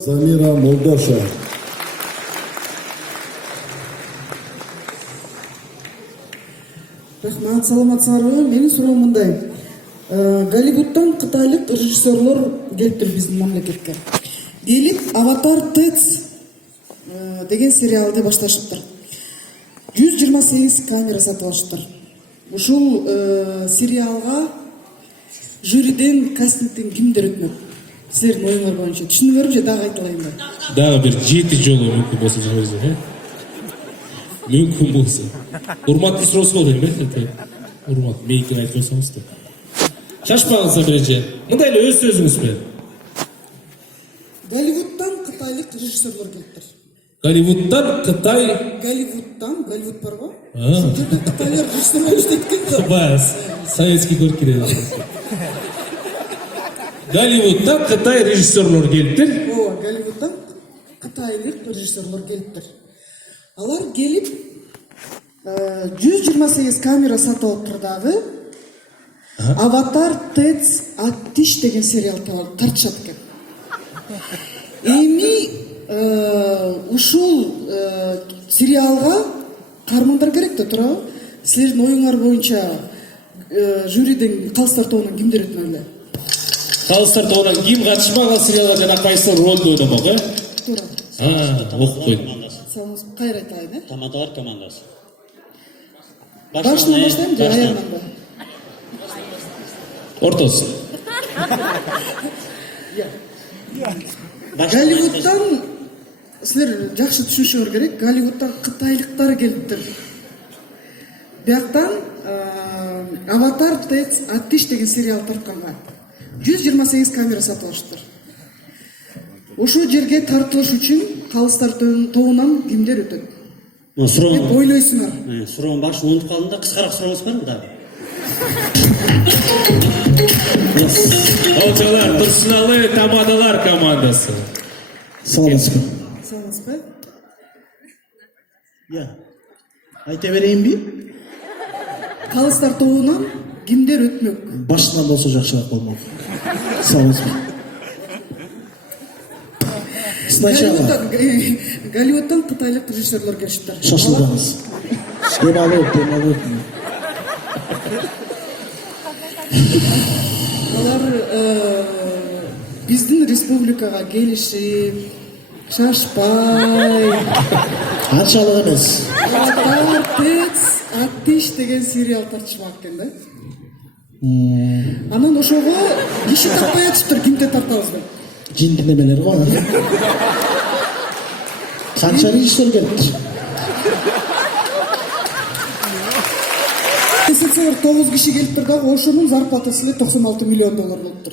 Замира Молдоша. Рахмат, саламатсыңарбы? Менин суроом мындай. Голливудтан кытайлык режиссерлор келиптир биздин мамлекетке. Келип Аватар ТЭЦ деген сериалды башташыптыр. 128 камера сатып алышыптыр. Ушул сериалга жюриден, кастингден кимдер өтмөк? Силердин оюңар боюнча түшүнүңөрбү же дагы айтылайынбы? Дагы бир 7 жолу мүмкүн болсо жиберсең, мүмкүн болсо. Урматтуу суроосу болду эми, урмат, мейкин айтып койсоңуз да. Шашпаңыз Абиреже. Мындай эле өз сөзүңүз менен. Голливудтан кытайлык режиссерлор келиптир. Голливудтан Кытай, Голливуд барбы? Ошол жерде кытайлар режиссерлор иштейт экен да. бас, советский көрк керек. Голливудтан Кытай режиссерлор келиптир. Ооба, Голливудтан кытайлык режиссерлор келиптир. Алар келип 128 камера сатып алыптыр дагы. Аватар ТЭЦ Аттиш деген сериал тартышат экен. Эми ушул сериалга каармандар керек да туурабы? Силердин оюңар боюнча жюриден калыстар тобунан кимдер өтмөк эле? Калыстар тобунан ким катышмаган сериалга жана кайсы ролду ойномок, Туура. Окуп койдум. Саңыз кайра айтайын, Тамадалар командасы. Башынан баштайм же аягынан? Ортосу. Голливудтан силер жакшы түшүнүшүңөр керек. Голливудтан кытайлыктар келиптир. Бияктан Аватар ТЭЦ Аттиш деген сериал тартканга 128 камера сатып алышыптыр. Ошол жерге тартылыш үчүн калыстар тобунан кимдер өтөт? Деп Суроом. ойлойсуңар. Суроом башын унутуп калдым да, кыскараак сурообуз барбы дагы? Олжалар, Турсуналы Тамадалар командасы. Саламатсызбы. Саламатсызбы? Айта берейинби? Калыстар тобунан кимдер өтмөк? Башынан болсо жакшыраак болмок. Саламатсызбы. Сначала Голливудтан кытайлык режиссерлор келишиптир. шашылдаңыз. Демалуу. Алар биздин республикага келишип, шашпай, Анчалык эмес. Аватар ТЭЦ Аттиш деген сериал тартышмак экен да. Анан ошого киши таппай атыптыр, кимди тартабызбы? Жинди немелер го. Канча режиссер келиптир? Эсепсеңер 9 киши келиптир дагы, ошонун зарплатасы $96 миллион болуптур.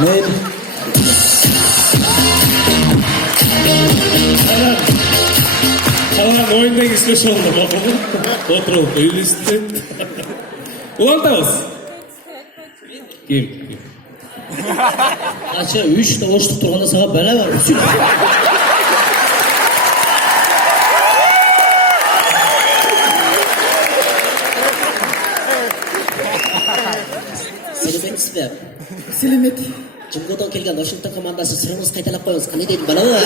Мен Калган оюндан кесилеш болду. Отуруп үйлүстү. Улантабыз. Ким? Ача 3 да оштук турганда сага бала бар. Селеметсизби? Селемет. Жумгодон келген Вашингтон командасы сырыңыз кайталап коюңуз. Кане дейт балабы?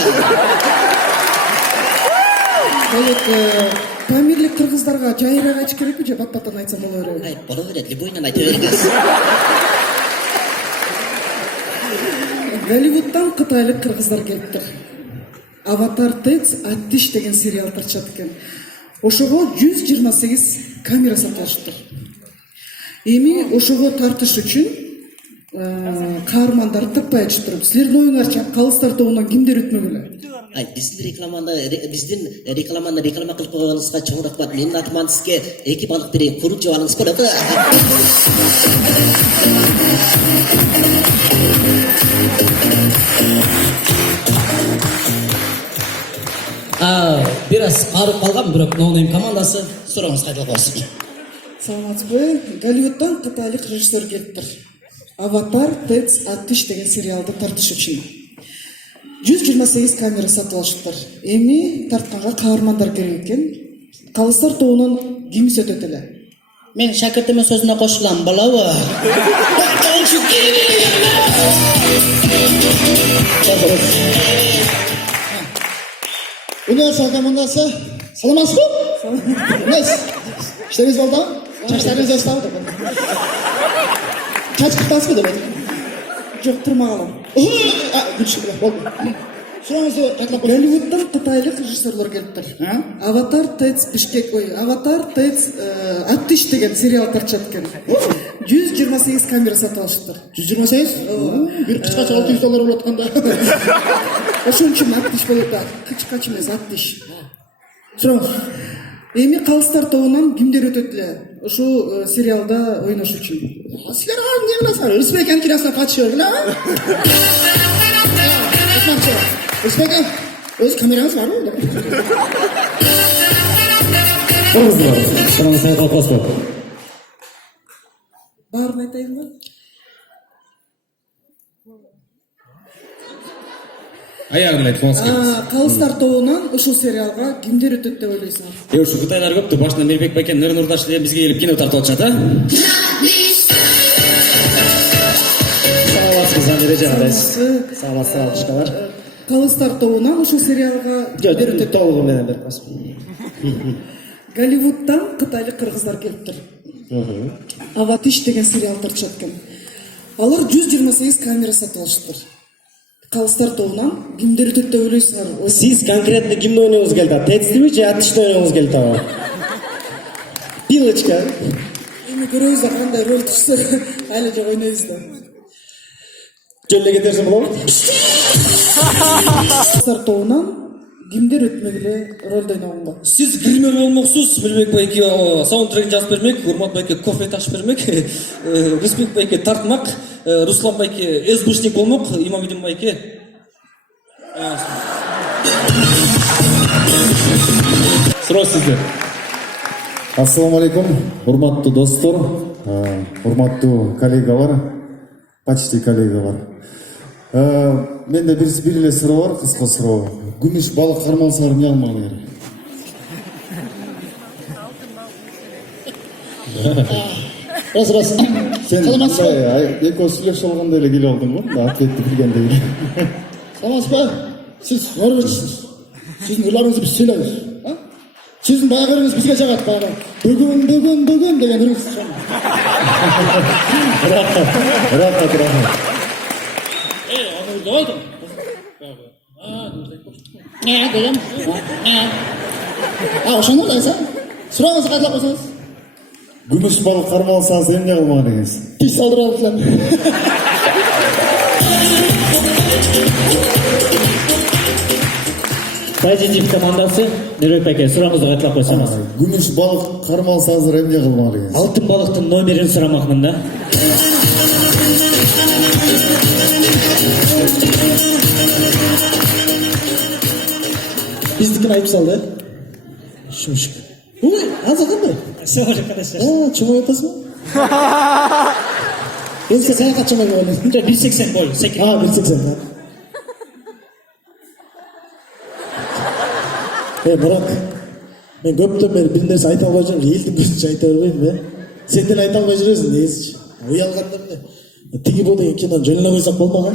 Памирлик кыргыздарга жайыраак айтыш керекпи же бат-баттан айтсам боло береби? Ай, боло берет. Любойнан айта бериңиз. Голливудтан кытайлык кыргыздар келиптир. Аватар ТЭЦ Аттиш деген сериал тартышат экен. Ошого 128 камера сатып алышыптыр. Эми ошого тартыш үчүн каармандарды таппай атышыптыр. Силердин оюңарча калыстар тобунан кимдер өтмөк эле? Ай, биздин рекламаны реклама кылып койгонуңузга чоң рахмат. Менин атыман сизге 2 балык берейин. Куруп жеп алыңыз болобу? Бир аз арып калган, бирок ноунейм командасы сурооңуз кайталап коесун. Саламатсызбы? Голливудтан кытайлык режиссер келиптир. Аватар ТЭЦ Аттиш деген сериалды тартыш үчүн 128 камера сатып алышыптыр. Эми тартканга каармандар керек экен. Калыстар тобунан ким өтөт эле? Мен шәкіртімнің сөзіне қосылам, балауы. Универсалда мындасы. Саламатсыз ба? Емес. İşleriniz oldu mu? Çarşılarınız esnafı da. Kaç kıtası mı demek? Жоқ, тұрмағалам. Gülşükür. Oldu. Сұраңызды қайталап қойыңыз. Голливудтан қытайлық режиссерлар келіп тұр. Аватар Тэц Бишкек, Аватар Тэц Аттиш деген сериал тартып жатқан. 128 камера сатып алышыптыр. 128? Bir kıçkaç $600 болып жатқанда. Ошон үчүн Аттиш болуп да, кыч-кач эмес Аттиш. Сұраңыз. Эми калыстар тобунан кимдер өтөт эле ушул сериалда ойнош үчүн? Силер не кыласыңар? Рысбек киносуна катышып бергиле, а? Айтмакчы. Рысбек, өз камераңыз барбы? Тұрыңыздар, сұраңыз айтып қосып. Баарын айтайынбы? Аяғын айтып қойыңыз. Калыстар тобунан ушул сериалга кимдер өтөт деп ойлойсуңар? Ушу Кытайлар көптү, башынан Мирбек байке Ныр Нурдаш деле бизге келип кино тартып атышат, а? Саламатсызбы, Замиреже кандайсыз? Саламатсыз, алкышталар. Калыстар тобунан ушул сериалга кимдер өтөт? Толугу менен берип коесуз. Голливудтан кытайлык кыргыздар келиптир. Аватиш деген сериал тартып жаткан. Алар 128 камера сатып алышыптыр. Калыстар тобунан кимдер өтөт деп ойлойсуңар? Сиз конкретно кимди ойногуңуз келди? Тецтиби же Аттишти ойногуңуз келди? Пилочка. Эми көрөбүз да кандай роль түшсө, айлы жок ойнойбуз да. Жөн эле кетерсиң болобу? Калыстар тобунан кимдер өтмөгүлө ролду ойногонго? Siz grimör olmoqsiz, Mirbek bayke soundtrack жазып бермек, Урмат байке кофе ташып бермек, Рысбек байке тартмак, Руслан байке СБшник болмок, Имамидин байке. Сұрау сізде. Ассаламу алейкум, урматтуу достор, урматтуу коллегалар, почти коллегалар. Менде бир эле суроо бар, кыска суроо. Күмүш балык кармалсаңар эмне алмагыңар? Раз. Сен Саламатсыз ба? экөө сүйлөшүп алгандай эле келип алдың го, ответти билгендей. Саламатсыз ба? Сіз норвежсіз. Сіздің ырларыңызды біз сөйлейміз. Сіздің баяғы ырыңыз бізге жағады, баяғы. Бүгін деген ырыңыз. Рахмат. Деген. Ошоны ойлайсың? Сұрағыңызды қайталап қойсаңыз. Күмүш балык кармалсаңыз эмне кылмак экенсиз? Тиш салдырып алыпсың. Позитив командасы, Мирбек байке, сураңызды кайталап койсоңуз. Күмүш балык кармалсаңыз эмне кылмак экенсиз? Алтын балыктын номерин сурамакмын да. Биздікін айтып салды. Шумшық. Ой, азыр қандай? Сау arkadaşlar. Чоңой атасың ба? Мен сізге саяхат чоңой болдым. 1.80 boy, секирек. 1.80. Мұрат, мен көптен бері бір нәрсе айта албай жүрмін, елдің көзінше айта бермеймін, сенден айта албай жүресің, несі? Ұялғанда міне, тігі бұл деген киноны жөніне қойсақ болмаған?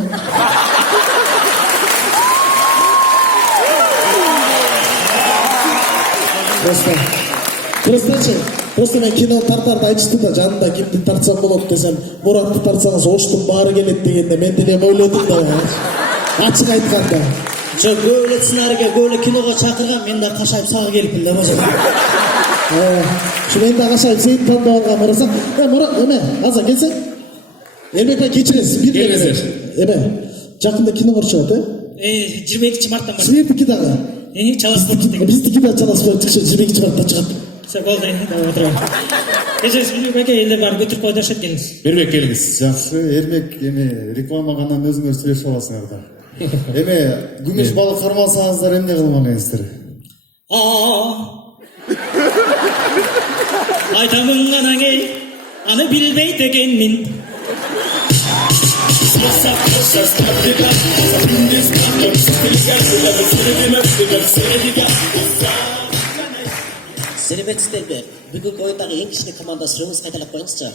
Просто мен киноны тартарды айтышты да, жанында кімді тартсам болады десем, Мұратты тартсаңыз оштың бары келеді дегенде мен делем ойледім да, açık айтқанда. Жоқ, көйлі сценарийге, көйлі киноға шақырған, мен де қашайып сағы келіппін де болса. Şu мен де қашайып сейіт таңдауға мұрасам. Мұрат, аза келсең? Элбек кечіресіз, бір Келіңіздер. Жақында кино көріп шығады, 22 марттан бар. Сіздердікі дағы. Çalasın. Биздікі де çalасып барып шығады, 22 мартта шығады. Sen oldu. Oturalım. Geçeriz Mirbek bayke elinde var, götürüp koydaşıp geliniz. Бермек келіңіз. Жақсы, Ермек, реклама ғанан өзіңер сүйлөшүп аласыңар да. Күмүш балык кармалсаңыздар эмне кылмак экенсиздер? Айтамын анаңе, аны билбейт экенмин. Сәлеметсіздер. Бүгінгі ойындағы ең кішкене команда сұрағыңыз қайталап қойыңызшы.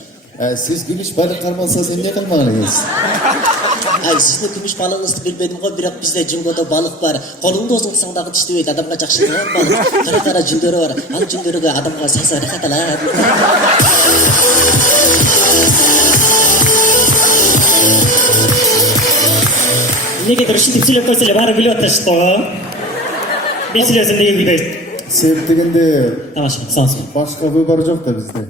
Сіз күміш байлық қармалсаңыз эмне кылмагыңыз? Ай, сіздің күміш балығыңызды білмедім ғой, бірақ бізде жүнгөдө балық бар. Қолыңды ұзынсаң дағы тиштебейді, адамға жақсы балық. Қара жүндері бар. Ал жүндеріге адамға саса рахат алады. Негедір үшітіп сөйлеп қойса бәрі біліп отыршы ғой. Мен сөйлесем неге білмейді. Себеп дегенде Тамаша, саңыз. башка выбор жок да бизде.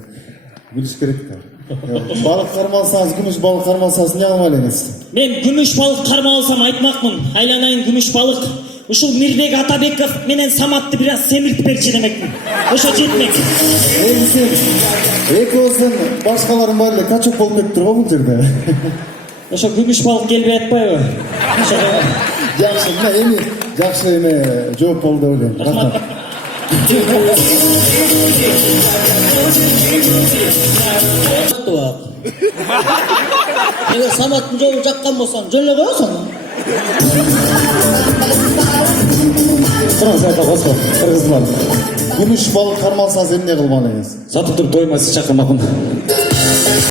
Билиш керек да. Балық кармалсаңыз, күмүш балық кармалсаңыз эмне кылмак элеңиз? Мен күмүш балық кармалсам айтмакмын. Айланайын күмүш балық. Ушул Мирбек Атабеков менен Саматты бираз семиртип берчи демекмин. Ошо жетмек. Сен экөөсүн башкалардын баары эле качок болуп кетиптир го бул жерде. Ошо күмүш балық келбей атпайбы? Жакшы, мына эми жакшы эме жооп болду деп ойлойм. Рахмат. Егер Саматтың жолын жаққан болсаң, жөн эле коесуң. Туруңуз айта койсо, кыргыздар. Күмүш балық кармалсаңыз эмне кылмак элеңиз? Сатып туруп тоймайсыз чакырмакмын.